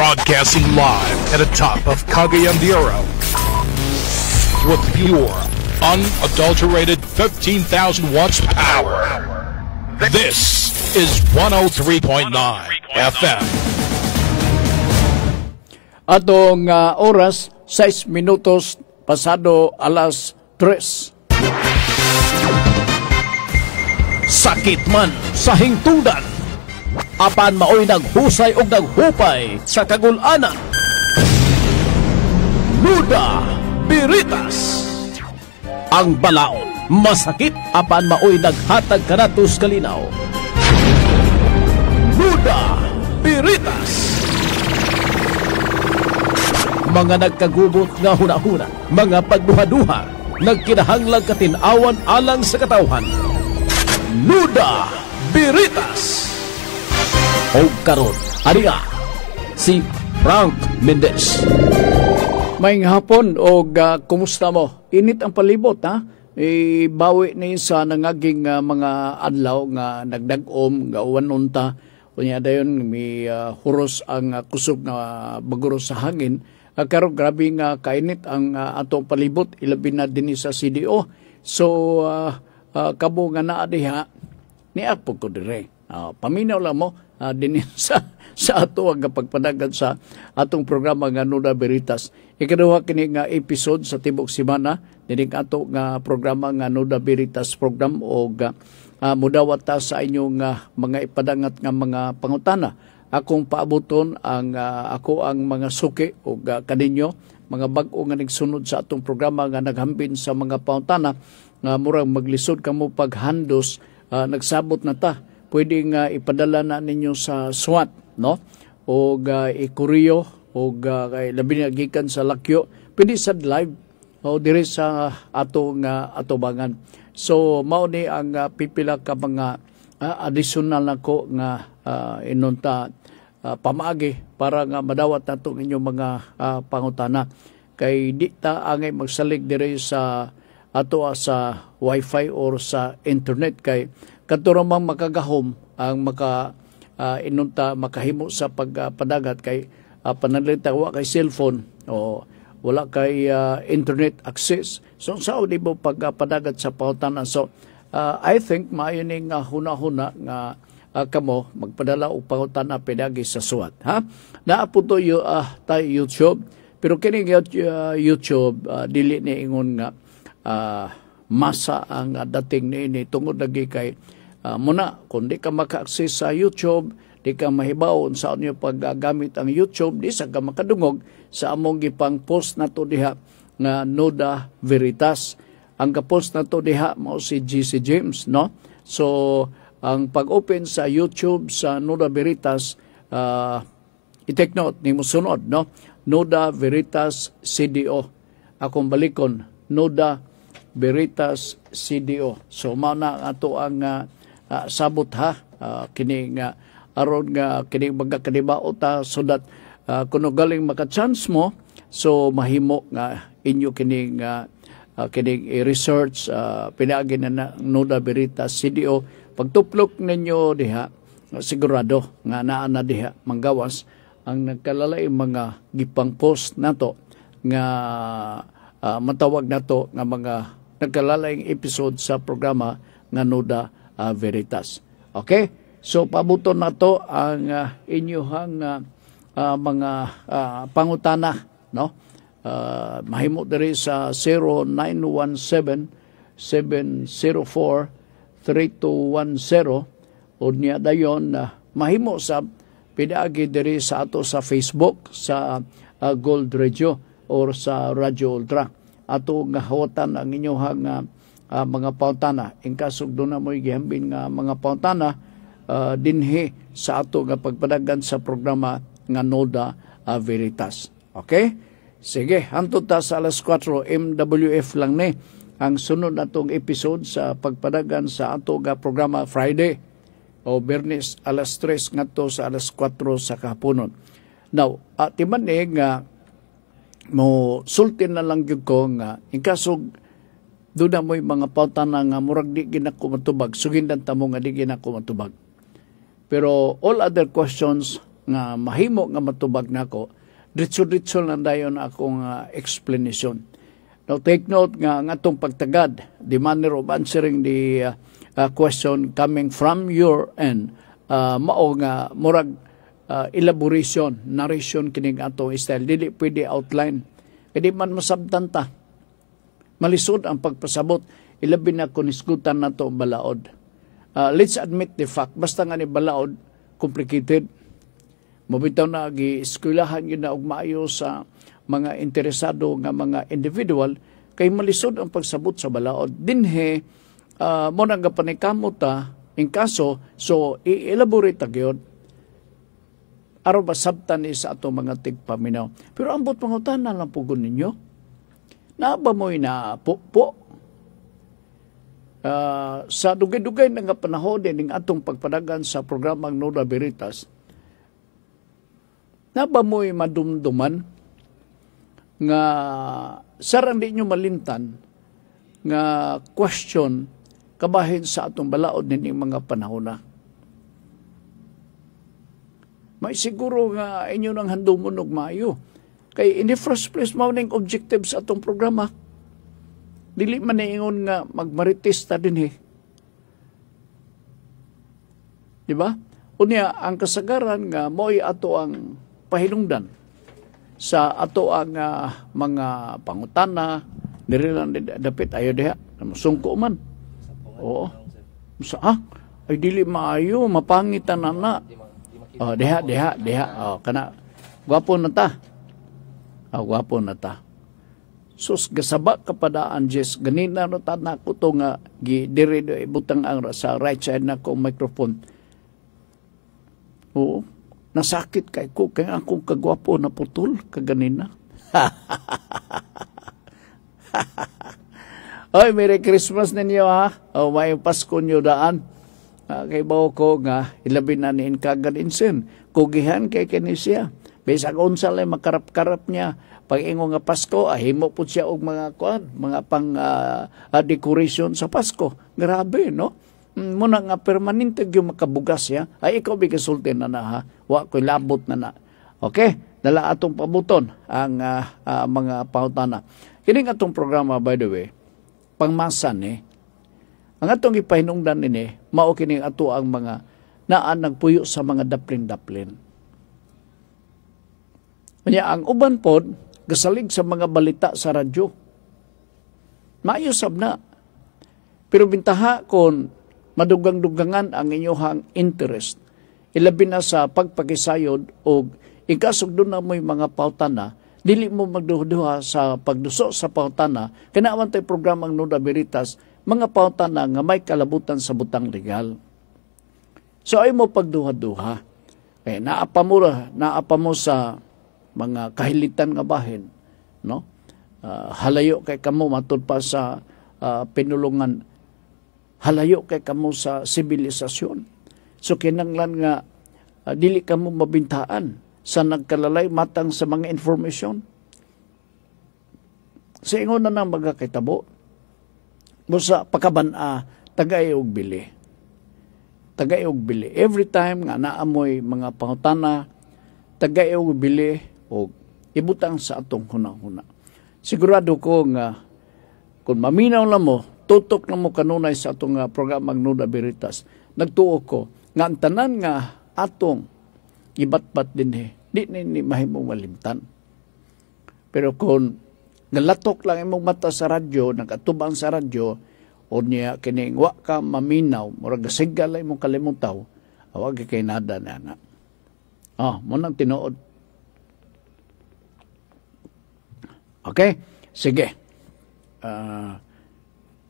Broadcasting live at the top of Cagayan de Oro with pure, unadulterated 15,000 watts power. This is 103.9 FM. Atong oras, 6 minutos pasado alas 3. Sakit man sa hingtudan, apan maoy naghusay og naghupay sa kagul-anan. Nuda Biritas. Ang balaod masakit apan maoy naghatag kanatos kalinaw. Nuda Biritas. Mga nagkagugot nga hunahuna, mga pagduha-duha, nagkinahanglang katinawan alang sa katawhan. Nuda Biritas. O karon, ariya, si Frank Mendez. May hapon o kumusta mo? Init ang palibot, ha? Bawi ni sa nangaging mga adlaw nga nagdagom, nga uwanunta. Kunya dayon may huros ang kusog na baguros sa hangin. Karon grabe nga kainit ang atong palibot, ilabi na din sa CDO. So, kabo nga naa diha, niapog ko dire. Paminaw lang mo, din sa ato ang pagpadagan sa atong programa nga Nuda Biritas. Ikaduha kini nga episode sa tibok semana dining ato nga programa nga Nuda Biritas program o mudawat ta sa inyong mga ipadangat nga mga pangutana. Akong paabuton ang ako ang mga suki o kaninyo mga bag-o nga nagsunod sa atong programa nga naghambin sa mga pangutana nga murang maglisod kamo paghandos nagsabot na ta. Pwede nga ipadala na ninyo sa SWAT, no? O ikuriyo, o labi na gikan sa lakyo. Pwede sa live, o dire sa ato nga atubangan. So, mao ni ang pipila ka mga additional na ko nga inunta pamaagi para nga madawat nato inyong mga pangutana. Kay di ta angay magsalig dire sa ato sa wifi or sa internet kay kadto ramang makagahom ang inunta makahimo sa pagpadagat kay panalita wa kay cellphone o wala kay internet access. So sao di mo pagpadagat sa pautanan. So I think maayo ning huna-huna nga kamo magpadala og pangutana pedagi sa SWAT, ha? Naa po to tayo YouTube, pero kini YouTube dili ni ingon nga masa ang dating niini tungod lagi kay muna, kung di ka maka-access sa YouTube, di ka mahibaon sa inyo paggamit ang YouTube, di sa ka makadungog sa among gipang post na to diha nga Nuda Biritas. Ang ka-post na to diha mao si GC James, no? So, ang pag-open sa YouTube sa Nuda Biritas, i-take note, ni mo sunod, no? Nuda Biritas CDO. Akong balikon, Nuda Biritas CDO. So, mao na ato ang sabot, ha, kini nga aron nga kini magkakadibao ta so that kuno galing maka-chance mo so mahimo nga inyo kini nga kini research pinaagi na Nuda Biritas CDO pagtuplok ninyo diha sigurado nga naa na diha manggawas ang nagkalalay mga gipang post nato nga matawag nato nga mga nagkalalayng episode sa programa nga Nuda Biritas. Okay? So, pabuton na to ang inyuhang mga pangutana, no? Mahimo diri sa 0917-704-3210 o niya dayon mahimo sa pinaagi diri sa ato sa Facebook sa Gold Radio or sa Radio Ultra. Ato nga hawatan ang inyuhang mga pautana. In kasog doon na mo'y gihambin nga mga pautana dinhi sa ato nga pagpadagan sa programa nga Nuda Biritas. Okay? Sige, hantod ta sa alas 4 MWF lang ni ang sunod natong episode sa pagpadagan sa ato nga programa Friday o Bernes alas 3 ngadto sa alas 4 sa kahaponon. Now, timan nga mo sultin na lang gyud ko nga in kasog doon na mo'y mga pautana nga murag di ginakumatubag, sugindan tamo nga di ginakumatubag. Pero all other questions nga mahimo nga matubag nako, diretso-diretso lang dayon akong explanation. Now take note nga atong pagtagad, the manner of answering the question coming from your end, mao nga murag elaboration, narration kining atong style, dili pwede outline. Kadi man masabtan ta. Malisod ang pagpasabot, ilabi na kung isgutan na to balaod. Let's admit the fact, basta nga ni balaod, complicated. Mabitaw na gi-eskwelahan yun na og maayo sa mga interesado nga mga individual, kay malisod ang pagsabot sa balaod. Dinhe, mo nang kapanikamot ta, in kaso, so i-elaborate agyon, araw ba sabtan sa ato mga tigpaminaw. Pero ambot pangutan na lang pugon ninyo. Naaba mo'y na po. Sa dugay-dugay na nga panahon din ng atong pagpadagan sa programang Nuda Veritas, naaba mo'y madumduman nga sarang di nyo malintan nga question kabahin sa atong balaod nining mga panahon na. May siguro nga inyo nang handumon og maayo. Kay in the first place, mauning objective sa atong programa. Dili man ingon nga magmaritista din Diba? Unya, ang kasagaran nga mo'y ato ang pahilungdan sa ato ang mga pangutana, nirilang dapit ayo diha, sungko man. Oo. Ay dili maayo, mapangitan na. Diha. Kana, gwapo na ta. Gwapo na ta. Sus, gasaba kapada Anjes, ganina no ta na ko to nga, dire butang ang sa right side na ko microphone. Oo, nasakit kay ko, kaya akong kagwapo na putol, kaganina. Oy, Merry Christmas ninyo ha. May Pasko nyo daan. Kay bao ko nga, ilabi na ni Inkagan Insen. Kugihan kay Kenesia. Bisag unsa lay makarap-karap niya. Pag ingo nga Pasko, himo po siya og mga mga pang decoration sa Pasko. Grabe, no? Muna nga permanente yung makabugas ya. Ay ikaw bigasulti na ha. Wa ko'y labot na. Okay? Dala atong pabuton ang mga pautana. Kining atong programa, by the way, pangmasan ang atong ipahinungdan mao kining ato ang mga naan nagpuyo sa mga daplin-daplin. Kanya ang uban pod gasalig sa mga balita sa radyo. Maayo sab na. Pero bintaha kon madugang-dugangan ang inyong interest, ilabi na sa pagpakisayod o ikasog doon na mo'y mga pautana, dili mo magduha sa pagduso sa pautana, kinaawan tayo programang Nuda Veritas, mga pautana nga may kalabutan sa butang legal. So ay mo pagduha-duha. Naapa mo sa mga kahilitan nga bahin, no? Halayo kay kamo matud pa sa pinulungan, halayo kay kamo sa sibilisasyon. So kinanglan nga dili kamo mabintaan sa nagkalalay matang sa mga informasyon. Sa ingon na nang magkakitabo, busa pakabana tagay og bili. Tagay og bili. Every time nga naamoy mga pangutana, tagay og bili og ibutang sa atong hunahuna. Sigurado ko nga kung maminaw lang mo, tutok na mo kanunay sa atong programang Nuda Veritas, nagtuo ko nga ang tanan nga atong ibatbat din di ni mahimong malimtan. Pero kung nalatok lang imong mata sa radyo, nagatubang sa radyo, o niya kining wa ka maminaw, murag sigal imong kalimutaw, awag kay nada na. Mo nang tinuod. Okay? Sige.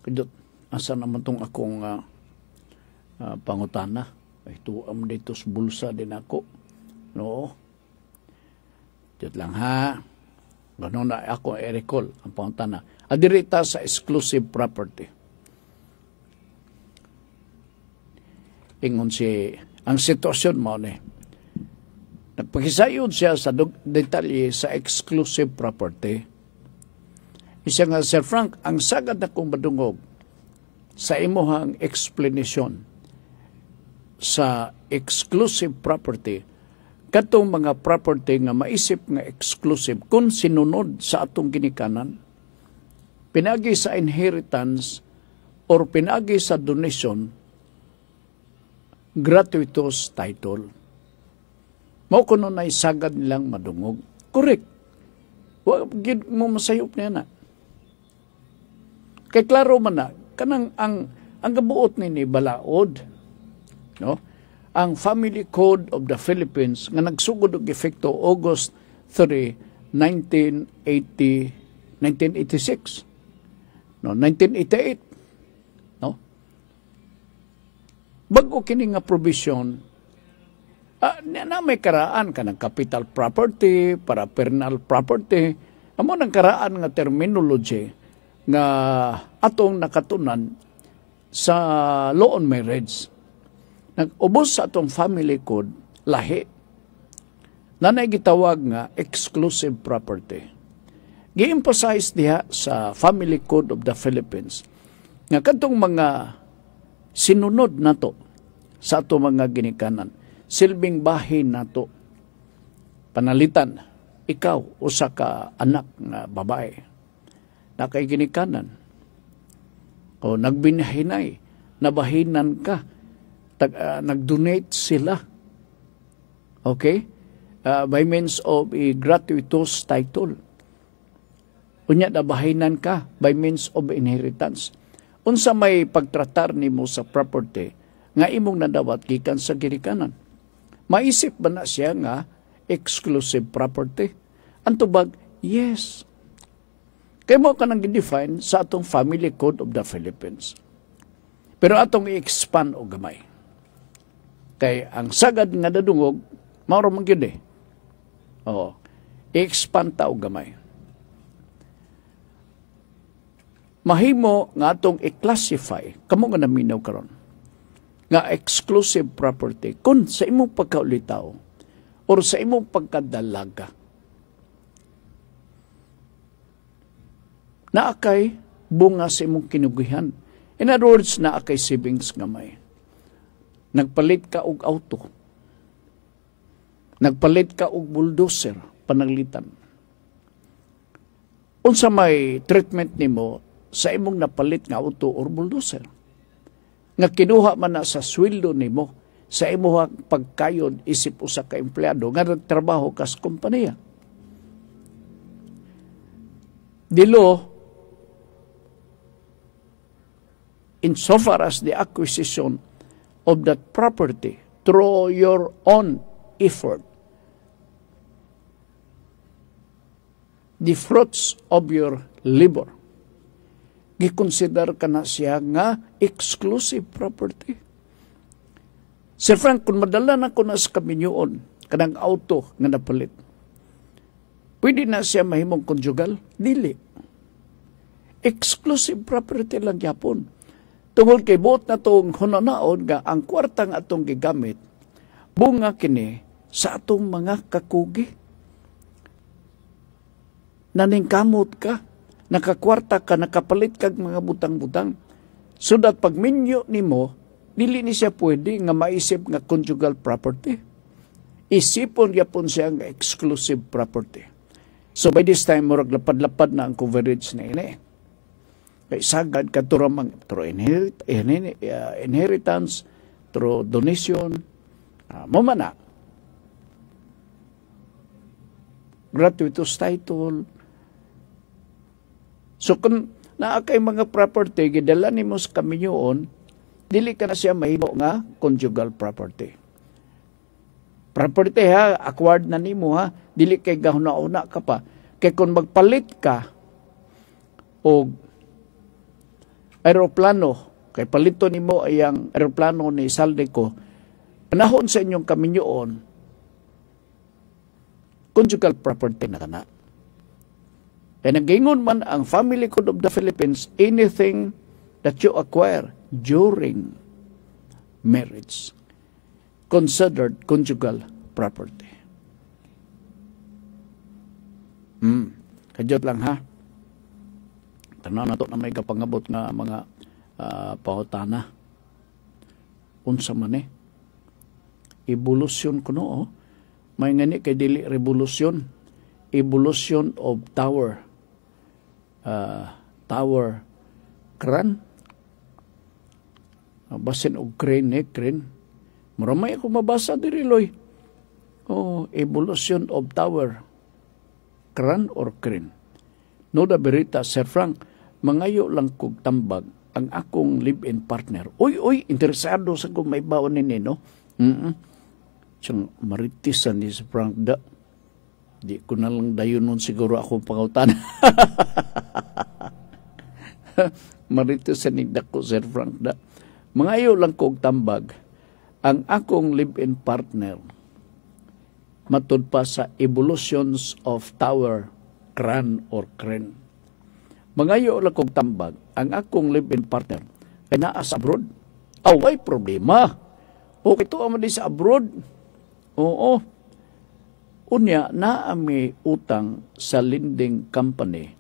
Kudot, asa naman tong akong pangutana? Ay, tuam dito sa bulsa din ako. No? Dito lang ha. Ganun na ako i-recall ang pangutana. Adirita sa exclusive property. Ingon ang sitwasyon mo nagpakisayod siya sa detalye sa exclusive property. Isa nga, Sir Frank, ang sagad na kong madungog sa imuhang explanation sa exclusive property, katong mga property nga maisip nga exclusive kung sinunod sa atong ginikanan, pinagi sa inheritance or pinagi sa donation, gratuitous title. Mao kuno na isagad nilang madungog. Correct. Wag mo masayop niya na. Kay klaro man na, kanang ang gabuot ni balaod, no? Ang Family Code of the Philippines nga nagsugod og efekto August 3, 1986. No, 1988. No? Bago kini nga provision, na may karaan ka ng capital property, para personal property, amo nang karaan nga terminology nga atong nakatunan sa law on marriage. Nag-ubos sa atong family code, lahi, na gitawag nga exclusive property. Gi-emphasize diha sa Family Code of the Philippines nga kadtong mga sinunod nato sa ato mga ginikanan, silbing bahin nato, panalitan, ikaw usa ka anak nga babae na kay ginikanan o nagbinahinay, nabahinan ka, nag-donate sila, okay, by means of a gratuitous title. Unya nabahinan ka by means of inheritance. Unsa may pagtratar nimo sa property nga imong nadawat gikan sa ginikanan, maisip ba na siya nga exclusive property? Ang tubag, yes. Kaya mo ka nang define sa atong Family Code of the Philippines. Pero atong i-expand o gamay. Kay ang sagad nga dadungog, mauro man gyud eh. Oo. I-expand ta og gamay. Mahimo nga atong i-classify, kamo nga naminaw karon, nga exclusive property kung sa imong pagkaulitaw or sa imong pagkadalaga. Naakay bunga sa imong kinugihan. In other words, naakay savings nga may. Nagpalit ka og auto. Nagpalit ka og bulldozer, panaglitan. Unsa may treatment nimo sa imong napalit nga auto or bulldozer? Nga kinuha man na sa sweldo nimo, sa imong pagkayod isip usa ka empleyado nga nagtrabaho kas kompanya. Dilo, insofar as the acquisition of that property through your own effort, the fruits of your labor, gikonsider ka na siya nga exclusive property. Sir Frank, kung madala na ko na sa kaminyoon, kanang auto nga napalit, pwede na siya mahimong conjugal? Dili. Exclusive property lang yapon. Tungod kay buot na itong hunanaon nga ang kwarta nga atong gigamit, bunga kini sa atong mga kakugi. Naningkamot ka, nakakwarta ka, nakapalit kag mga butang-butang. So that pag minyo nimo, dili ni siya pwede nga maisip nga conjugal property. Isipon yapon siya nga exclusive property. So by this time, murag lapad-lapad na ang coverage na ini. Kay sagad ka turamang through inheritance, through donation, mamana. Gratuitous title. So kung naa kay mga property, gidala nimo sa kaminyoon, dili ka na siya mahimo nga conjugal property. Property ha, acquired na nimo ha, dili kay gahuna-una ka pa. Kay kung magpalit ka o aeroplano, kay palito nimo ayang aeroplano ni Saldeco, panahon sa inyong kaminyoon, conjugal property na kana. Kaya nagingon man ang Family Code of the Philippines, anything that you acquire during marriage considered conjugal property. Kadyot lang ha. Tanaw na to na may kapangabot nga mga pahutana. Unsa man evolusyon kuno, may ngani kay dili revolusyon, evolution of tower. Tower crane. Basin og crane, crane. Maramay ako mabasa diri loy. Evolution of tower. Crane or crane. Nuda Berita, Sir Frank, mangayo lang kog tambag ang akong live-in partner. Uy, interesado sa kung may baon ni no? Siyang maritisan ni Sir Frank da. Di ko na lang dayon nun siguro akong pangautan. Maritisan ni dako Sir Frank da. Mangayo lang kog tambag ang akong live-in partner matud pa sa evolutions of tower, crane or crane. Mangayo lang kog tambag ang akong live-in partner kay naa sa abroad. Away problema. Okay to man di sa abroad. Oo. Unya naa mi utang sa lending company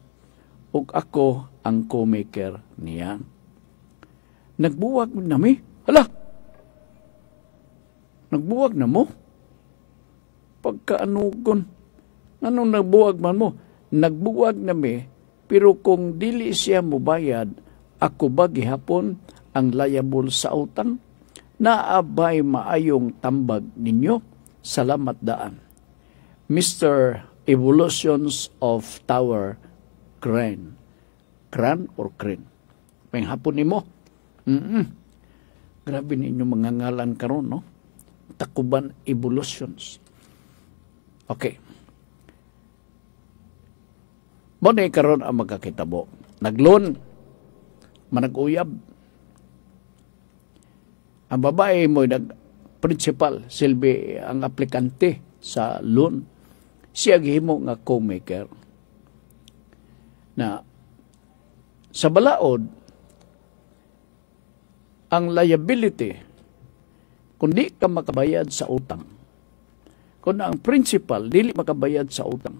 ug ako ang co-maker niya. Nagbuwag na mi. Hala. Nagbuwag na mo. Pagkaanugon. Anong nagbuwag man mo? Nagbuwag na mi. Pero kung dili siya mubayad, ako ba gihapon ang liable sa utang? Naabay maayong tambag ninyo? Salamat daan. Mr. Evolutions of Tower Crane. Crane or crane? Panghapon ni mo? Grabe ninyo mga ngalan karon, no? Takuban Evolutions. Okay. Mo na karon ang magkakitabo. Nagloan, manag-uyab. Ang babae mo, principal, silbi ang aplikante sa loan. Siya gihimo nga co-maker. Na sa balaod, ang liability, kung di ka makabayad sa utang, kung ang principal dili makabayad sa utang,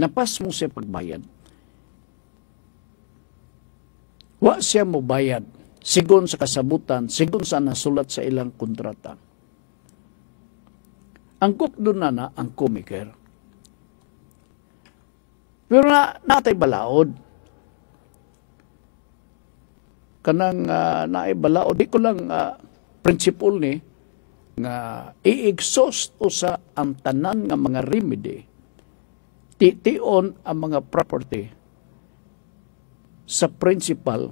napas mo siya pagbayad. Wa siya mo bayad, sigon sa kasabutan, sigon sa nasulat sa ilang kontrata. Ang cook doon na ang co-maker. Pero natay balaod. Kanang naay balaod, di ko lang principle ni nga i-exhaust o sa ang tanan nga mga remedy, titiyon ang mga property sa principal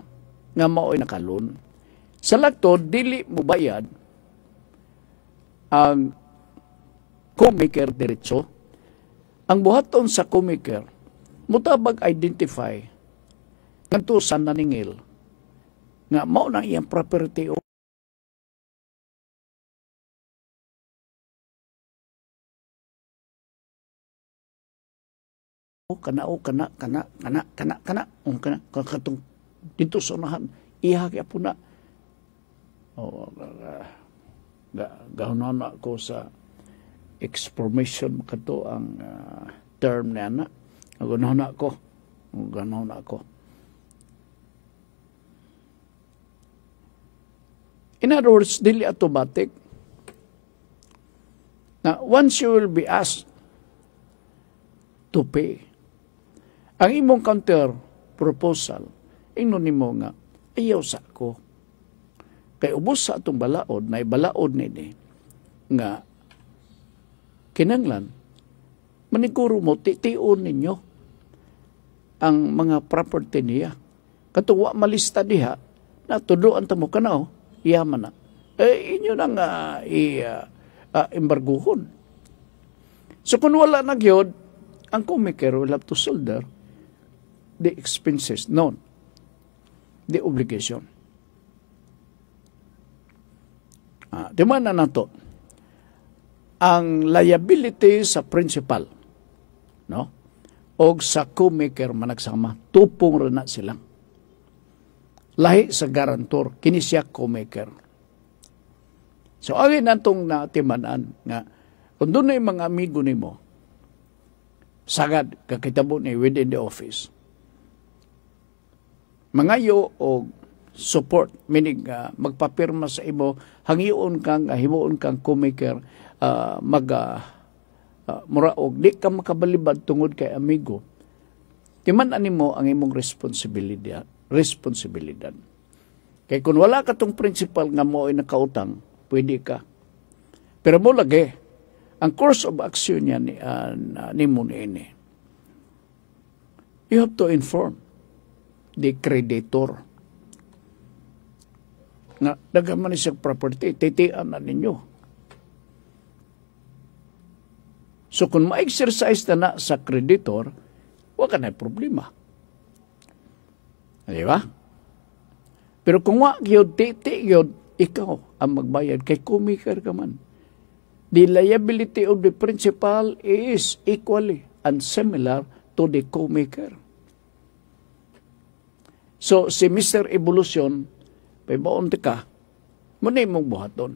nga mao'y nakalun. Sa lagto, dili mo bayad ang co-maker diretso. Ang buhaton sa co-maker, mutabag identify nganto sa naningil nga mao na iyang property o kana katong dito sa unahan ihaki po na gahon na ko sa exformation kato ang term na na ganaw na ako. In other words, dili automatic na once you will be asked to pay, ang imong counter proposal, ingnon nimo nga, ayaw sa ko. Kay ubos sa atong balaod, na balaod nini, nga, kinanglan, maniguro mo, titiyon ninyo ang mga property niya. Katuwa malista diha, na tuduan tamo kanaw, yaman na. Inyo nang embarguhon. So kung wala na gyud, ang co-maker will have to shoulder the expenses, the obligation. Di man na nato ang liability sa principal, no? O sa co-maker managsama, tupong rin na sila. Lahi sa garantor, kini siya co-maker. So, agin natong natimanan nga, kung doon na yung mga amigo ni mo, sagad, kakitabo ni within the office, mangayo o support, meaning magpapirma sa imo, hangiyon kang, himuon kang co-maker, muraog di ka makabalibad tungod kay amigo, timan-ani mo ang imong responsibilidad. Kay kung wala ka tong principal nga mo ay nakautang, pwede ka. Pero mo lagi, ang course of action niya ni mo ini. You have to inform the creditor nga nagaman siya property, titian na ninyo. So kung ma-exercise na sa creditor, wala na problema. Di ba? Pero kung wag yun, yun, ikaw ang magbayad kay kumikar ka man. The liability of the principal is equally and similar to the co-maker. So, si Mr. Evolution, paibaon ka, muna mong buhaton.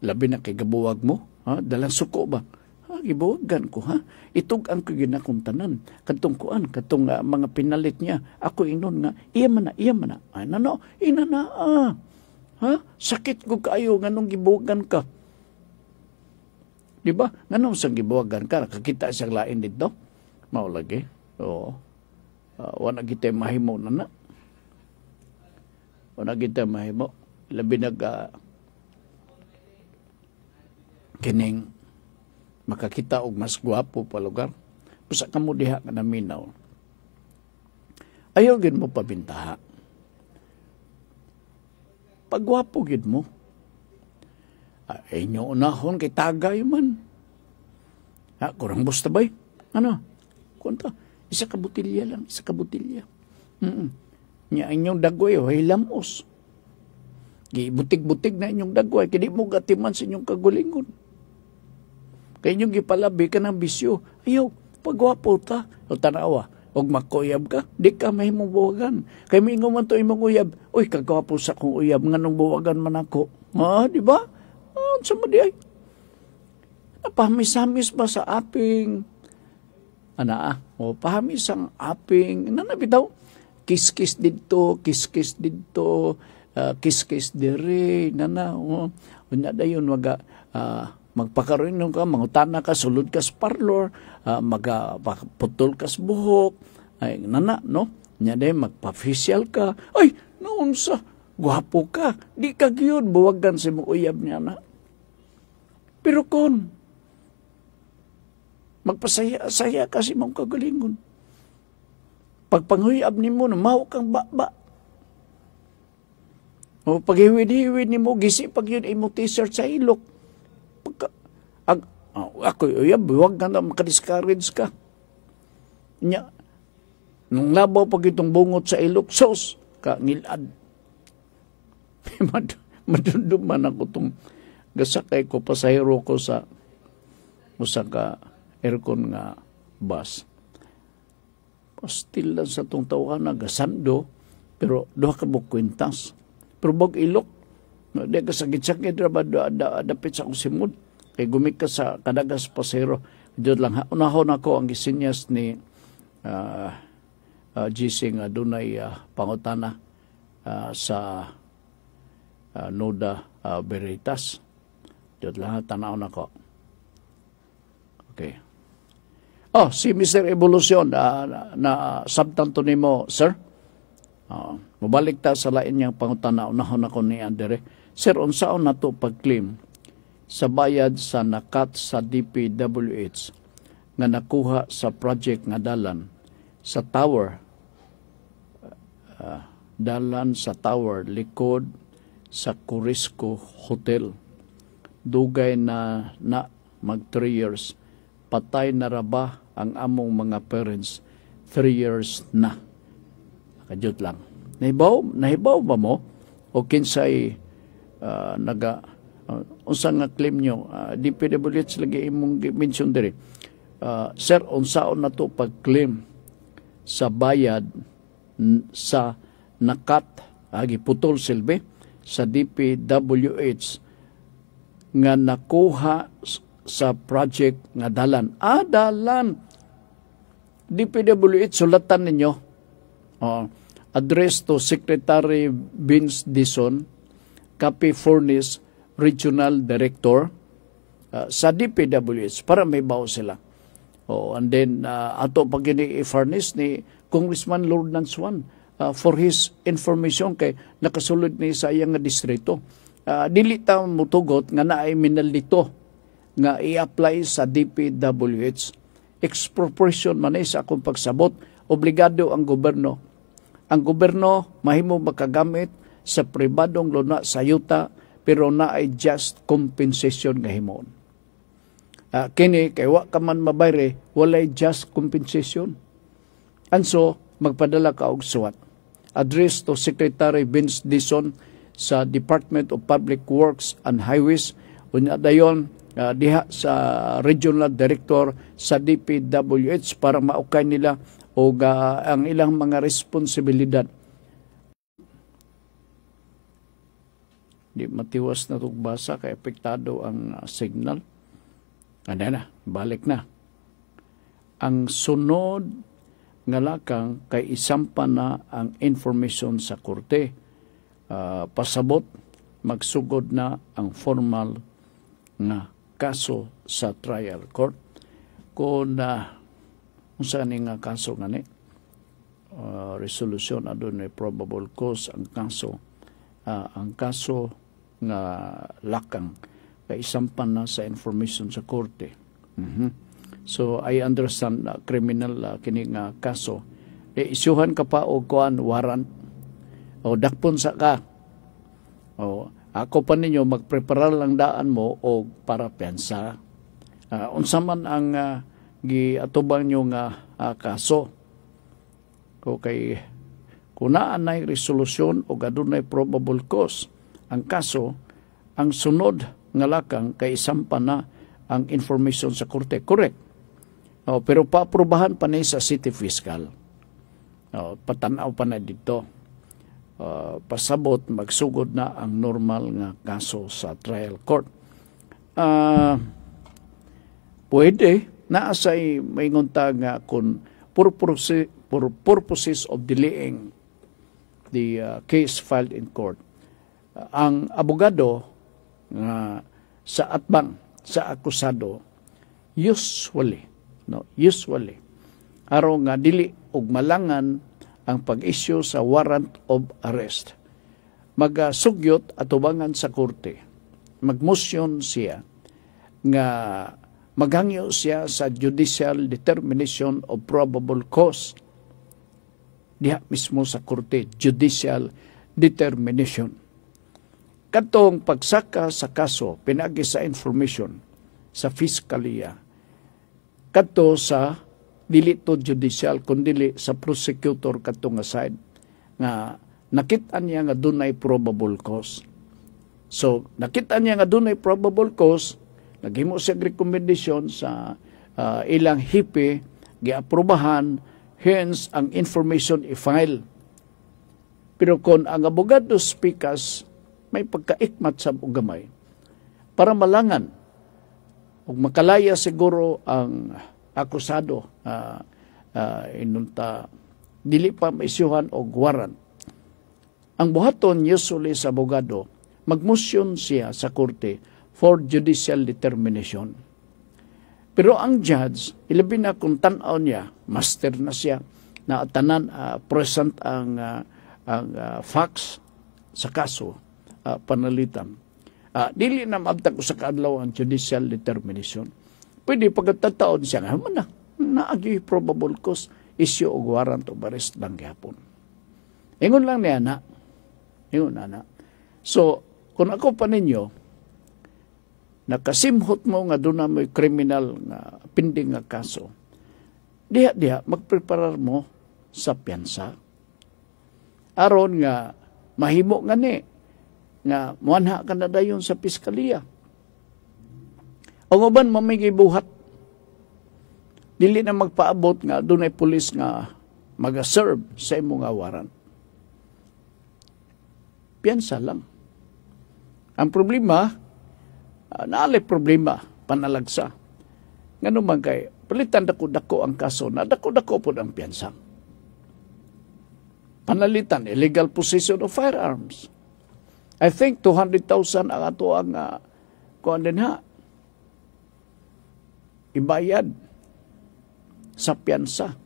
Labi na kay gabuwag mo, ha? Dalang suko ba? Ha, gibuwagan ko, ha? Itog ang kaginakuntanan. Katong kuan, katong mga pinalit niya. Ako inon nga, iya man na. Ay, nano, inana, ha? Sakit ko kayo, nganong gibuwagan ka. Di ba? Nganong sa gibuwagan ka, nakakita siyang lain dito. Maulagi. Oo. Wala kita mahimo na. Wala kita mahimo. Labi kining makakita og mas gwapo pa lugar. Pusa ka mo diha ka naminaw. Ayaw gid mo pabintaha. Pagwapo gid mo. Inyo unahon kay tagay man. Kurang basta bay? Ano? Kunta, isa ka butilya lang, isa ka butilya. Nya inyong dagway, hilamos. Butig-butig na inyong dagway, kaya di mo gatiman sa inyong kagulingon. Kaya inyong gipalabi ka ng bisyo. Ayaw, pagwapo ta. O tanawa, og makuyab ka, di ka may mong buwagan. Kaya mingo man to imong uyab, uy, kagwapo sa kong uyab, nga nung buwagan man ako. Di ba? Sa madi ay. Napahamisamis ba sa aping? Pahamis ang aping. Nanabitaw, kiskis dito, kiskis diri, unya dayon magpakaroon ka, mangutana ka, sulod ka sa parlor, magputol ka sa buhok, ay, no? Unya dayon magpa-facial ka, ay, noon sa, gwapo ka, di ka gyud buwagan si mong uyab niya na. Pero kon, magpasaya-saya kasi mong kagalingon. Pagpanghuyab ni mo, maho kang baba. O paghiwid-hiwid ni mo, gisi pag yun imo t-shirt sa ilok. Ako, uyab, huwag ka na makadiscourage ka. Nya, nung labaw pag itong bungot sa ilok, sos, ka ngilad. Madunduman ako itong gasakay ko, pasahero ko sa ka aircon nga bus. Pastil lang sa itong tawahan na gasando, pero doha ka mo kwintas. Pero bag ilok, di ka sakit-sakit, dapit sa akong simod. Kaya gumik ka sa kadagas pasahero. Diyod lang, unahon ako ang gisinyas ni GC nga dunay pangutana sa Nuda Veritas. Diyod lang, tanaw na ko. Okay. Si Mr. Evolution, na sabtanto ni mo, sir. Mabalik ta sa lain niyang pangutana, unahon ako ni Andere. Sir, unsaon na to pag-claim sa bayad sa nakat sa DPWH nga nakuha sa project nga dalan sa tower, likod sa Corisco Hotel. Dugay na mag 3 years. Patay na raba ang among mga parents. 3 years na. Kadyot lang. Nahibaw ba mo? O kinsay unsa nga claim nyo? DPWH lagi imong mention diri. Sir, unsaon na to pag-claim sa bayad sa nakat, giputol silbi, sa DPWH nga nakuha sa project nga dalan. Dalan. DPWH, sulatan ninyo. Address to Secretary Vince Dison, copy furnished Regional Director, sa DPWH para may bawo sila. And then ato pag i-furnish ni Congressman Lord Nanswan for his information kay nakasulod ni sa iyang nga distrito. Dili ta mutugot nga naay minaldito nga i-apply sa DPWH. Expropriation man sa akong pagsabot, obligado ang gobyerno. Ang gobyerno mahimo makagamit sa pribadong luna sa yuta pero naay just compensation nga himon. Kini kay wa ka man mabayre, walay just compensation. Anso magpadala ka og suwat. Address to Secretary Vince Dizon sa Department of Public Works and Highways, unya dayon diha sa Regional Director sa DPWH para maukay nila og ang ilang mga responsibilidad. Di matiwas na itong basa kay apektado ang signal. Ano na, balik na. Ang sunod nga lakang kay isampa na ang information sa korte. Pasabot, magsugod na ang formal nga kaso sa trial court. Kung saan nga kaso nga ni, resolution adun may probable cause ang kaso nga lakang kay isampan na sa information sa korte. So I understand criminal kini nga kaso. Isyuhan ka pa og kuan warrant o dakpon sa ka. O ako pa ninyo magprepara lang daan mo og para pensa. Unsa man ang giatubang nyo nga kaso. Okay, kung naanay resolusyon o adunay probable cause ang kaso, ang sunod nga lakang kay isampa na ang information sa korte. Correct. Pero paaprubahan pa na sa city fiscal. Patanaw pa na dito. Pasabot, magsugod na ang normal nga kaso sa trial court. Pwede, naasay may ngunta nga kung for purposes of delaying the case filed in court, ang abogado sa atbang, sa akusado, usually, araw nga dili og malangan ang pag-issue sa warrant of arrest. Magsugyot atubangan sa korte. Magmotion siya nga maghangyo siya sa judicial determination of probable cause. Diha mismo sa korte, judicial determination. Katong pagsaka sa kaso, pinagi sa information sa fiskalya, kato sa dili to judicial kundi sa prosecutor kato nga side nga nakit-an niya nga dunay probable cause. So nakit-an niya nga dunay probable cause, naghimo siya recommendation sa ilang hipi, giaprobahan, hence ang information i-file. Pero kung ang abogado speakas may pagkaikmat sa ugamay para malangan ug makalaya siguro ang akusado inunta dili pa maisyuhan og warrant. Ang buhaton usually sa abogado, magmotion siya sa korte for judicial determination. Pero ang judge, ilabi na kung tan-aw niya, master na siya, na tanan present ang facts sa kaso, panalitan. Dili na maabtag sa kaadlaw ang judicial determination. Pwede pagkatataon siya nga man naagi probable cause issue og warrant of arrest lang gihapon. Ingon lang niya na. Ingon na. So, kung ako pa ninyo, nakasimhot mo nga doon na may criminal nga pending nga kaso, diha magpreparar mo sa piyansa. Aron nga mahimo nga ni nga muanha ka na dayon sa piskalya. Ang uban mamay buhat. Dili na magpaabot nga doon ay pulis nga mag-serve sa imo nga warrant. Piyansa lang. Ang problema, naalay problema, panalagsa. Nga naman kay, palitan dako-dako ang kaso na dako-dako po ang piyansa. Panalitan, illegal possession of firearms. I think 200,000 ang ato ang kuan din ha. ibayad sa piyansa.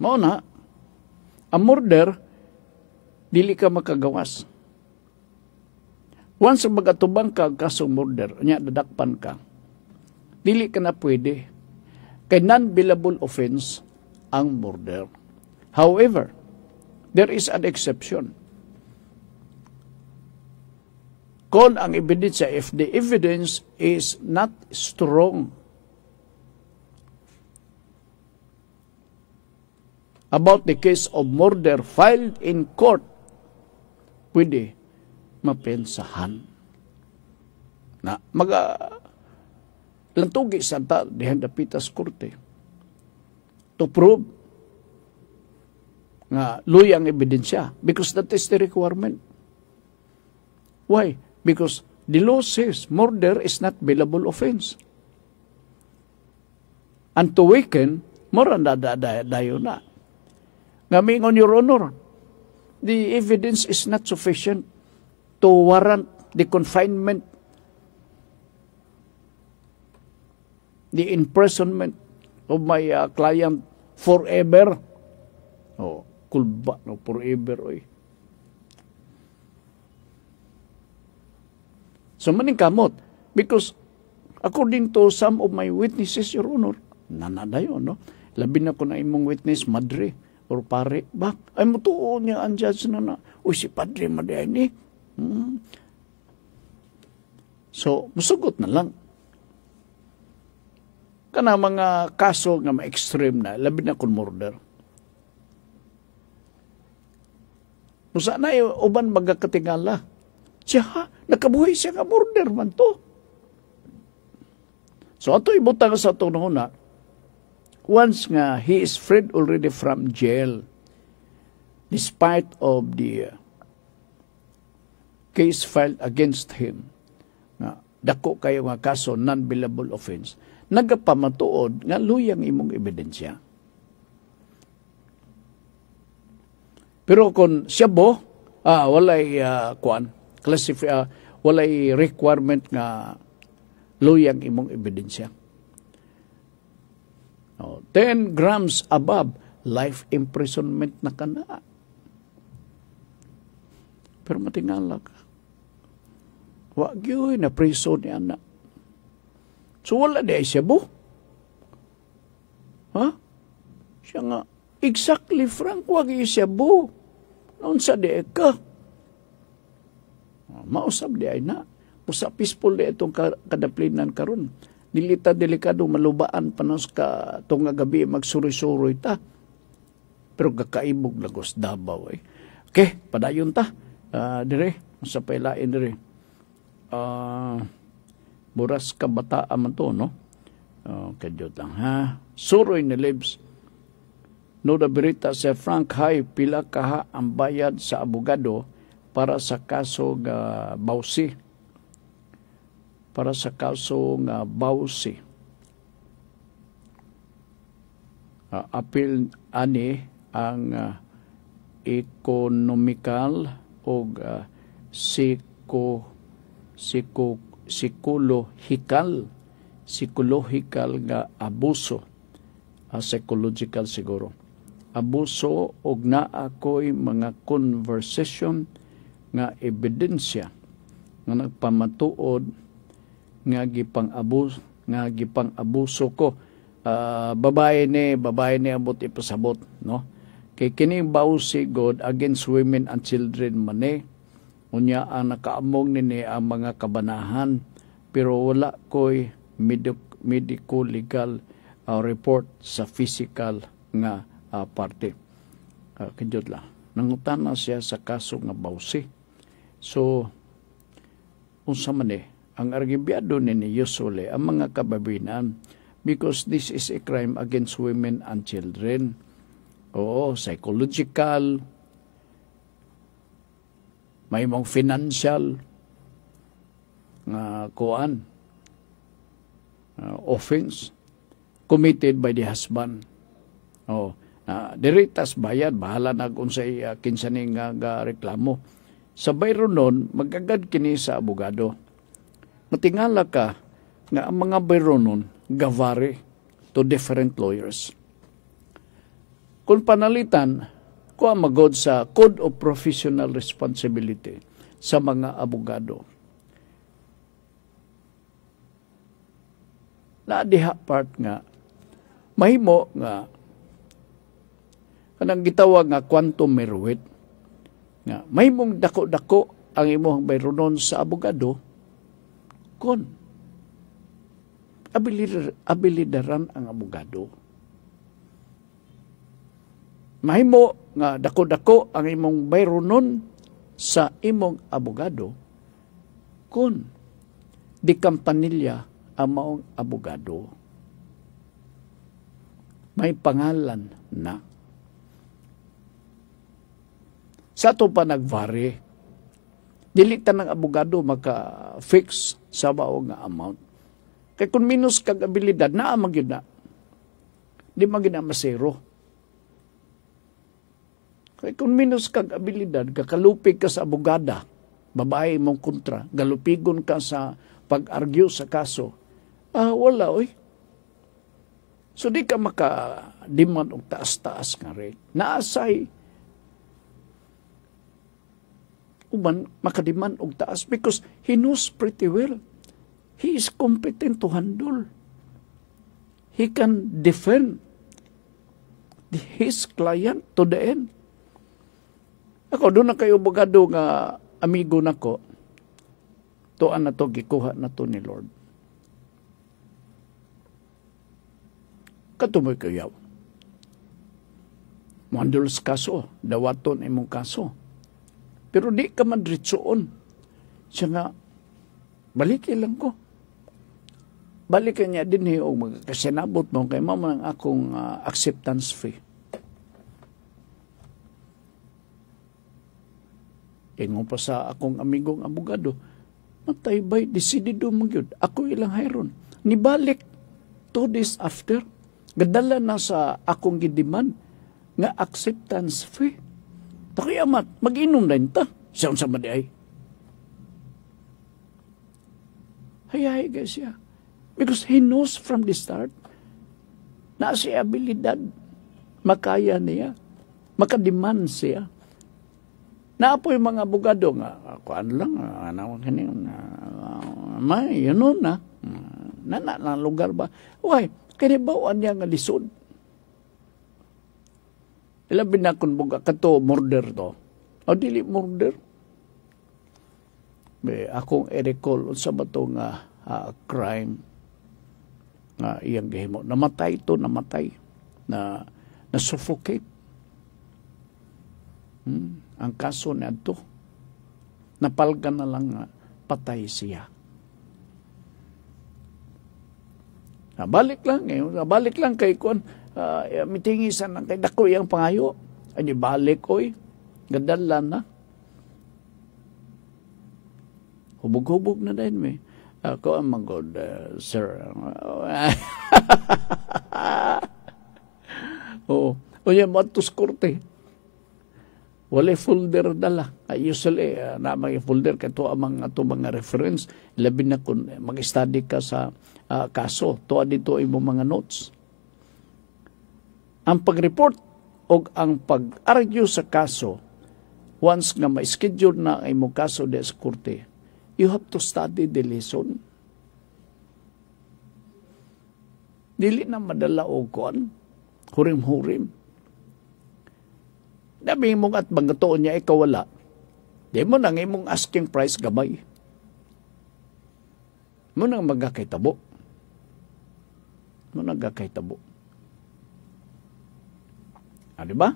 Mao na, ang murder, dili ka makagawas. Once magatubang ka kasong murder, nya dadakpan ka, dili ka na pwede. Kay non-billable offense ang murder. However, there is an exception. Kung ang ebidensya, if the evidence is not strong about the case of murder filed in court, pwede mapensahan. Na lantugi sa ta dihan dapitas korte to prove nga luy ang ebidensya, because that is the requirement. Why? Because the law says murder is not billable offense. And to weaken, more na dayo na. Ngamingon, Your Honor, the evidence is not sufficient to warrant the confinement, the imprisonment of my client forever. Oh, kulba no, forever, oy. So maning kamot, because according to some of my witnesses, Your Honor, nanadayon, no? Labi na ko na imong witness, madre, or pare, bak, ay mutuo niya ang judge na uy, si padre madayan ni. So, musugot na lang. Kana mga kaso nga ma-extreme na, labi na kung murder. Musa na uban magakatingala. Siya, nakabuhay siya nga murder man to. So, ato ibutang sa ito na once nga he is freed already from jail, despite of the case filed against him, nga dako kayo nga kaso, non-billable offense, nagapamatuod nga luyang imong ebidensya. Pero kung siya bo, walay walay requirement nga luyang imong ebidensya. 10 grams above, life imprisonment na kana. Pero matingala ka. Wag yun na prison ni anak. So wala di ay siya bo. Ha? Siya nga, exactly Frank, wag yun siya bo. Noon sa di ka. Mausap di ay na. Usa peaceful di itong kadaplinan karon. Dilita delikado malubaan panos ka itong gabi magsuri-suroy ta. Pero kakaibog lagos Davao eh. Okay, padayon ta. Dire, sa pailain dire. Buras kabataan man to, no? Kadyot lang, ha? Suroy ni Libs. No da birita sa Frank Hay, pila kaha ang bayad sa abogado para sa kaso nga Bausi. Para sa kaso nga Bausi. Apil ani ang economical o psychological nga abuso. Psychological siguro. Abuso og naa ko'y mga conversation nga ebidensya nga nagpamatuod nga gipang abuso ko. Babae ni abot ipasabot, no? Kay kini Bausi God against women and children mani. Unya ang nakaamong nini ang mga kabanahan, pero wala ko'y medical legal report sa physical nga parte. Kajod lang. Nangutan na siya sa kaso nga Bausi. So, unsa man ang argibyado ni usually ang mga kababinan, because this is a crime against women and children. Oo, psychological, may mong financial offense committed by the husband. Diritas bayad, bahala na kung sa kinsaning nga reklamo. Sabay ron nun, magagad kini sa abogado. matingala ka nga ang mga bayronon gavare to different lawyers. Kung panalitan, ko ang magod sa Code of Professional Responsibility sa mga abogado. Na diha part nga, mahimo nga, kanang gitawag nga quantum meruit, nga mahimong dako-dako ang imong bayronon sa abogado, kon abilidaran ang abogado. Mahimo nga dako-dako ang imong bayronon sa imong abogado kung di kampanilya ang maong abogado. May pangalan na. Sa ito pa nagvary, dili ta ng abogado maka-fix sa maong nga amount. Kaya kung minus kag abilidad, naamag yun na. Di magina masero. Kaya kung minus kag abilidad, kakalupig ka sa abogada, babae mong kontra, galupigon ka sa pag-argue sa kaso, wala, oy. So di ka maka-demand og taas-taas nga rate. Naasay, uban, maka-demand og taas because he knows pretty well. He is competent to handle. He can defend his client to the end. Ako, doon na kayo abogado nga amigo nako, tuan na to, gikuha na to ni Lord. Katumoy kayaw. Mandol sa kaso, dawaton imong kaso. Pero di ka man diretsoon. Siya nga, balik lang ko. Balik niya din o magkasinabot mo kay mama ng akong acceptance fee. Ingon pa sa akong amigong abogado, mataybay, desidido mo yun. Ako ilang hayron. Nibalik 2 days after, gadala na sa akong gidiman nga acceptance fee. Takiyamat, mag-inom na ta. Siyang sa madiay. Hayay guys siya. Because he knows from the start na si abilidad makaya niya. Makademand siya. Naapo yung mga abogado nga, kuan lang, may, yun na. Nana lugar ba? Why? Kanibawaan niya nga lisod. Ilabi na kung buga kato murder to. O dili murder. Akong i-recall sa bato nga crime nga iyang gihimo. Namatay to, namatay. Na-suffocate. Ang kaso na ito, napalga na lang patay siya. Nabalik lang kay Kuan, mitingisan lang kay dako iyang pangayo. Ani balik oy, gadalan na. Hubog-hubog na din me. Ako ang magod, sir. O yan, matus korte. Wala folder dala. Usually, namang folder kato amang ato mga reference. Labi na kung mag-study ka sa kaso. Tuwa dito imo mga notes. Ang pag-report o ang pag-argue sa kaso, once nga ma-schedule na ang imo kaso de sa korte, you have to study the lesson. Dili na madala o kuan, hurim-hurim. Dabi mong at bangatoon niya, ikaw wala. Di mo nang imong asking price gabay. Mo nang magkakaitabo. Mo nang magkakaitabo. Diba?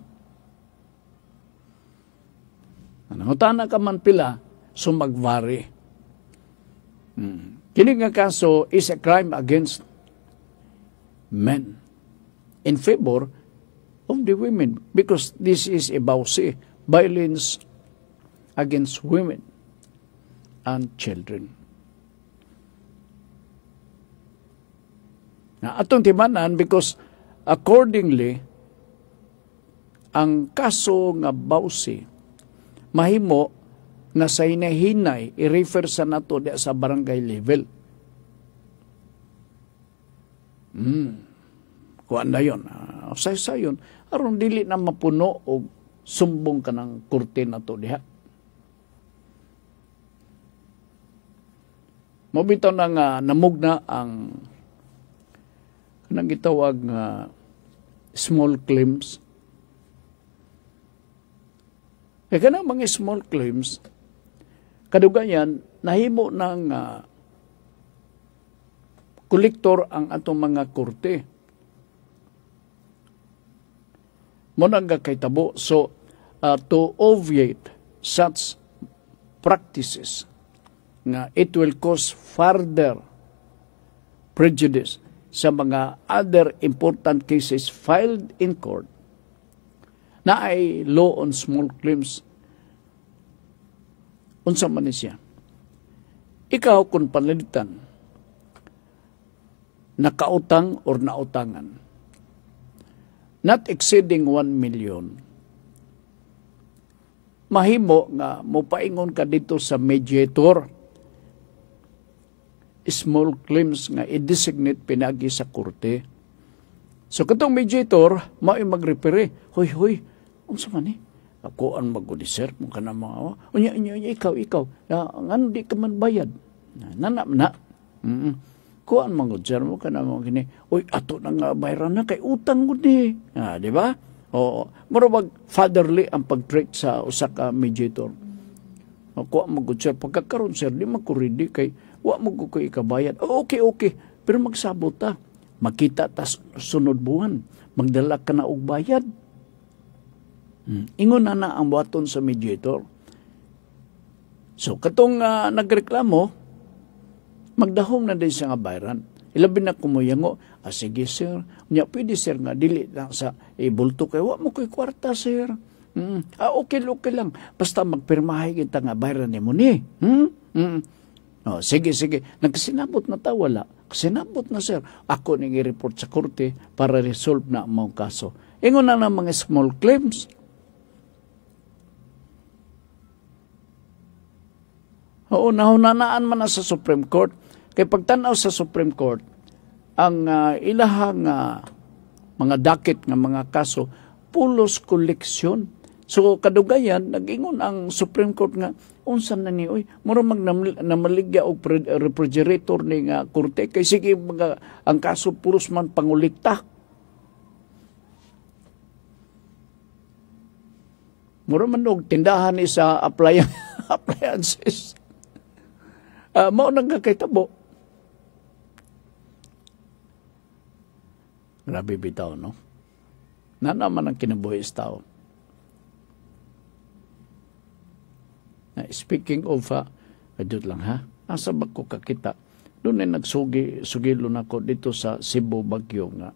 Nangutana ka man pila, so magvary. Kini nga kaso is a crime against men in favor of the women because this is about violence against women and children. Na atong timanan because accordingly ang kaso nga bawsi mahimo na sa hinay-hinay, i-refer sa nato di sa barangay level. Kuan na yun. Sa yun, aron dili na mapuno o sumbong ka ng kurte na to diha. Mabitaw na nga namugna ang kanang gitawag nga small claims. Kaya kanang mga small claims, kadugayan, nahimo ng kolektor ang atong mga kurte. Muna nga kay tabo. So, to obviate such practices, nga it will cause further prejudice sa mga other important cases filed in court na ay law on small claims. Unsa man ni siya? Ikaw kung panalitan, nakautang or nautangan, not exceeding 1 million, mahimo nga mopaingon ka dito sa mediator, small claims nga i-designate pinagi sa korte. So katong mediator, mao mag-refere, hoy, unsa man ni? Ako ang mag-udi, sir, mo ka na mga, unya, ikaw, ngano di ka man bayad? Na. Kuan mangod, sir, mo ka na mga gini, uy, ato na nga bayaran na, kay utang mo di. Di ba? Oo. Marabag fatherly ang pag-treat sa usa ka mediator. Kuan mangod, sir, pagkakaroon, sir, di makuridi kay, wa mo ko ikabayad. Okay. Pero magsabot ta. Makita tas sunod buwan. Magdala ka na og bayad. Ingon na ang buhaton sa mediator. So, katong nagreklamo, magdahom na din siya nga bayaran. Ilabi na kumuyango, sige sir, nya pwede sir nga, dili lang sa ibulto kayo, wa mo ko'y kwarta sir. Okay lang. Basta magpirmahay kita nga bayaran ni mo ni. Sige. Nagkasinabot na ta, wala. Kasinabot na sir. Ako nang i-report sa korte para resolve na ang mga kaso. Ingon na ng mga small claims. Oo, nahunanaan man na sa Supreme Court. Kaya pagtanaw sa Supreme Court, ang ilahang mga dakit ng mga kaso, pulos koleksyon. So kadugayan, nag-ingon ang Supreme Court nga, unsan na ni, mura namaligya og refrigerator ni nga korte, kay sige ang kaso pulos man pangulikta. Mura man og tindahan ni sa appliances. Mao nang kakitabo. Grabe bitaw, no? Na naman ang kinabuhi sa tao. Speaking of, adot lang ha, asa ba ko kakita? Doon ay nagsugilo na ko dito sa Cebu, Bagyo nga.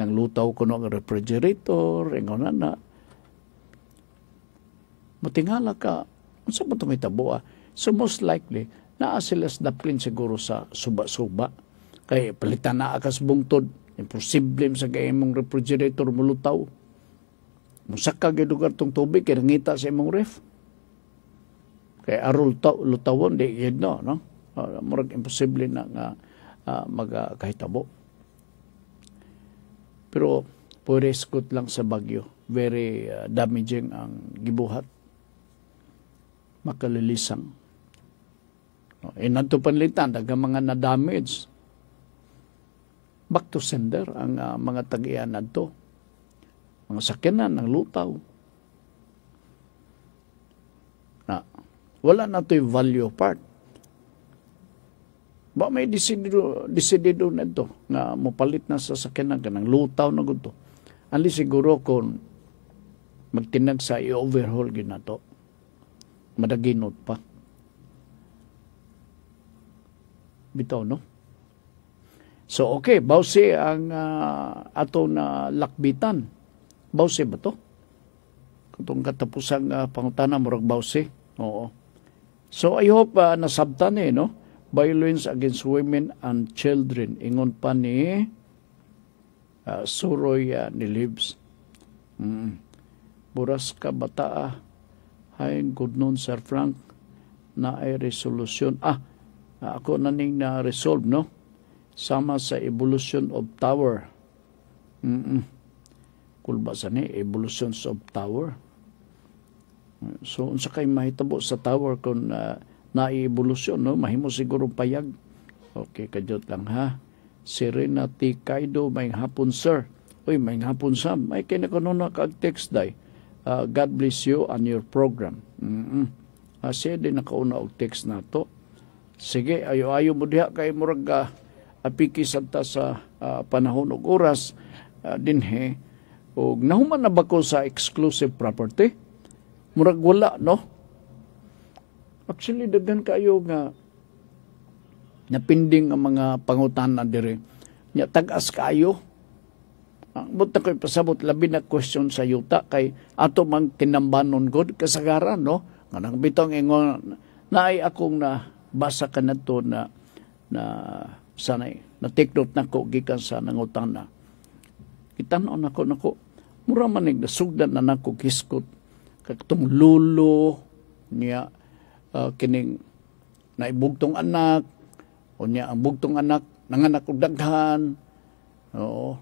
Nang lutaw ko ng refrigerator, ingon na. Matingala ka, unsa ba ito may tabo? So most likely, naa sila sa daplin siguro sa suba-suba. Kaya palitan na akas bungtod. Imposible sa kaya imong refrigerator mulutaw. Musaka gidugar tong tubig, kaya ngita sa imong ref. Kaya arul lutawon, di yun no? Murag imposible na nga magkahitabo. Pero pwede skut lang sa Bagyo. Very damaging ang gibuhat. Makalilisang. Nanto panlitan, daga mga na-damage. Back to sender ang mga tag-iyan nanto. Mga sakyanan ng lutaw. Wala na ito'y value part. Ba may desidido na ito nga mupalit na sa sakyanan ka ng lutaw na gusto. Ali siguro kung magtinag sa i-overhaul ginato, madaginot pa. Bitaw, no? So, okay, bawsi ang ato na lakbitan. Bawsi ba to? Katong katapusang pangutana, murag bawsi. Oo. So, I hope nasabtan no? Violence against women and children. Ingon pa ni Suroy ni Libs. Buras ka bata. Hi, good noon, Sir Frank. na ay resolution. Ako na ning na-resolve, no? Sama sa evolution of tower. Kulba sa ni, evolutions of tower. So, unsa kay mahitabo sa tower kung na-evolution, no? Mahimo siguro payag. Okay, kadyot lang, ha? Serenity Kaido, may hapon, sir. Uy, may hapon, Sam. May kinakununa kag-text day. God bless you and your program. Siya din nakauna og text na to. Sige, ayo mo diha kay murag apiki santa sa panahon ug oras dinhe. Og nahuman na ba ko sa exclusive property? Murag wala, no? Actually, daghan kayo nga napinding ang mga pangutanan diri. Nya tag-as kayo. Buta ko'y pasabot labi na question sa yuta kay ato mang kinambanon god kasagaran, no? Nga nang bitong ingon na ay akong na basa ka na to na sanay na take note nako gikan sa nangutana. Kitan-on nako mura man ning nasugdan na nako kiskot katong lulo niya kining naibugtong anak o niya ang bugtong anak nanganak og daghan. Oo.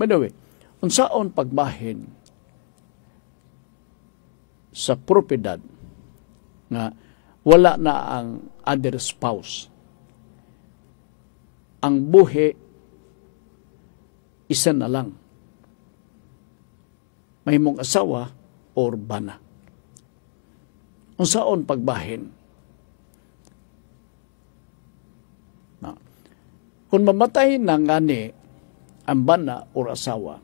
By the way, unsaon pagbahin sa propiedad nga wala na ang other spouse. Ang buhi isa na lang. Mahimong asawa or bana. Unsaon pagbahin? Kung mamatay na ngani ang bana o asawa,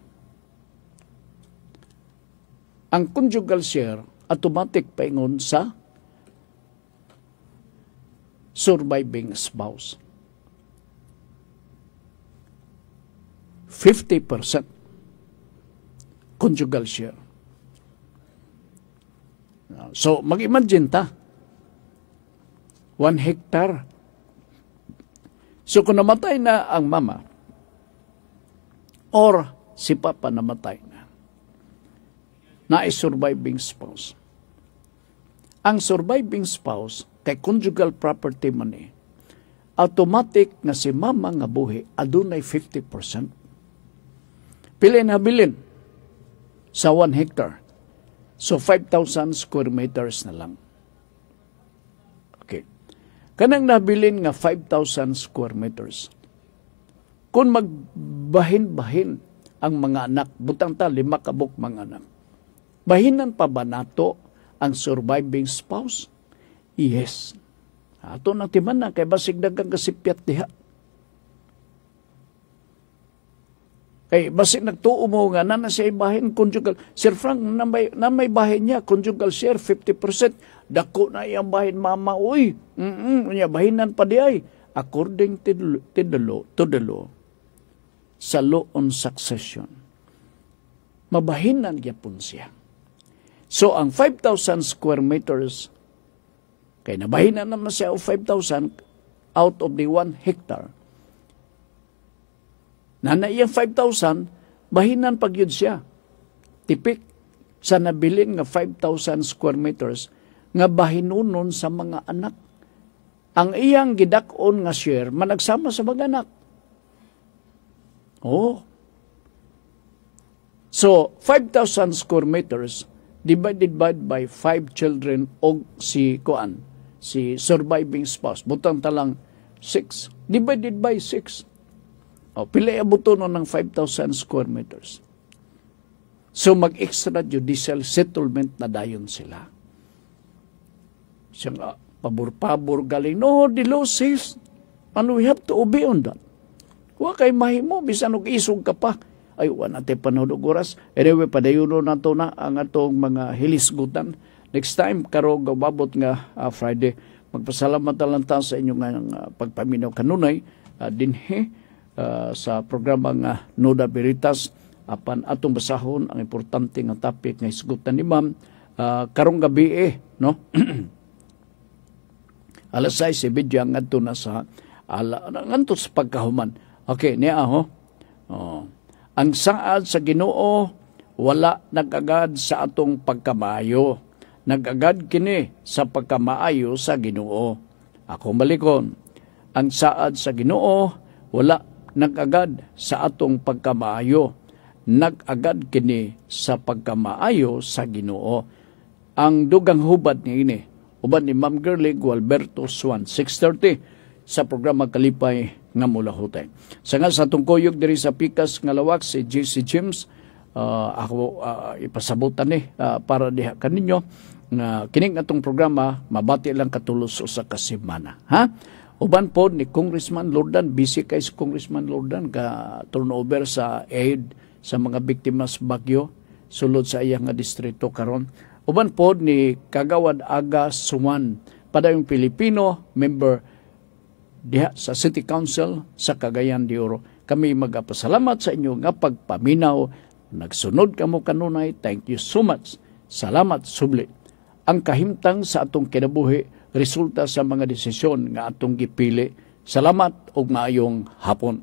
ang conjugal share automatic paingon sa surviving spouse. 50% conjugal share. So, mag-imagine ta. 1 hectare. So, kung namatay na ang mama, or si papa namatay na ay surviving spouse. Ang surviving spouse kay conjugal property man automatic na si mama nga buhi adunay 50%. Pilin na bilin sa 1 hectare. So 5,000 square meters na lang. Okay. Kanang nabilin nga 5,000 square meters. Kung magbahin-bahin ang mga anak, butang ta 5 kabuk mga anak, bahinan pa ba nato ang surviving spouse? Yes. Ato nang timan na, kay basig dagang kasipyat diha. Kay basig nagtuo mo nga na siya bahin conjugal. Sir Frank, na may bahin niya, conjugal share 50%. Dako na iyang bahin mama, uy. Bahinan pa di ay. According to the law, sa law on succession, mabahinan gyapon siya. So, ang 5,000 square meters, kay nabahinan naman siya o 5,000 out of the 1 hectare. Na iyang 5,000, bahinan pag yun siya. Tipik sa nabilin nga 5,000 square meters, nga bahinunon sa mga anak. Ang iyang gidakon nga share, managsama sa mga anak. Oh. So, 5,000 square meters divided by 5 children o si surviving spouse. Butang talang 6. Divided by 6. O, pila abuto ng 5,000 square meters. So, mag-extrajudicial settlement na dayon sila. Siyang pabor-pabor galing, no, the law says, and we have to obey on that. Wa kay mahimo bisan og isog ka pa. Ay wa natin panudog oras. Anyway, padayuno na to na ang atong mga hilisgutan. Next time karo gababot nga Friday, magpasalamat lang ta sa inyong pagpaminaw kanunay dinhi sa programa nga Nuda Veritas apan atong basahon ang importante nga topic nga hisgutan ni Ma'am karong gabi no. Alas 6 bidya ngadto na sa nganto sa pagkahuman. Okay, niya ang saad sa Ginoo wala nagagad sa atong pagkamayo. nagagad kini sa pagkamaayo sa Ginoo. Ako malikon, ang saad sa Ginoo wala nagagad sa atong pagkamaayo, nagagad kini sa pagkamaayo sa Ginoo. Ang dugang hubad niini uban ni Ma'am Girlie Gualberto Swan 6:30 sa programa Kalipay nga Mulahutay. Sa nga sa tungkoyog diri sa pikas nga lawak si JC James, ako ipasabutan ni para diha kaninyo nga kining atong programa mabati lang katulos sa kasimana. Ha? Uban po ni Congressman Lordan, busy kay si Congressman Lordan ka turnover sa aid sa mga biktima sa bagyo sulod sa iyang nga distrito karon. Uban po ni Kagawad Aga Suwan, padayong Pilipino, member diha sa City Council sa Cagayan de Oro. Kami magapasalamat sa inyo nga pagpaminaw. Nagsunod kamo kanunay. Thank you so much. Salamat subli. Ang kahimtang sa atong kinabuhi resulta sa mga desisyon nga atong gipili. Salamat ug maayong hapon.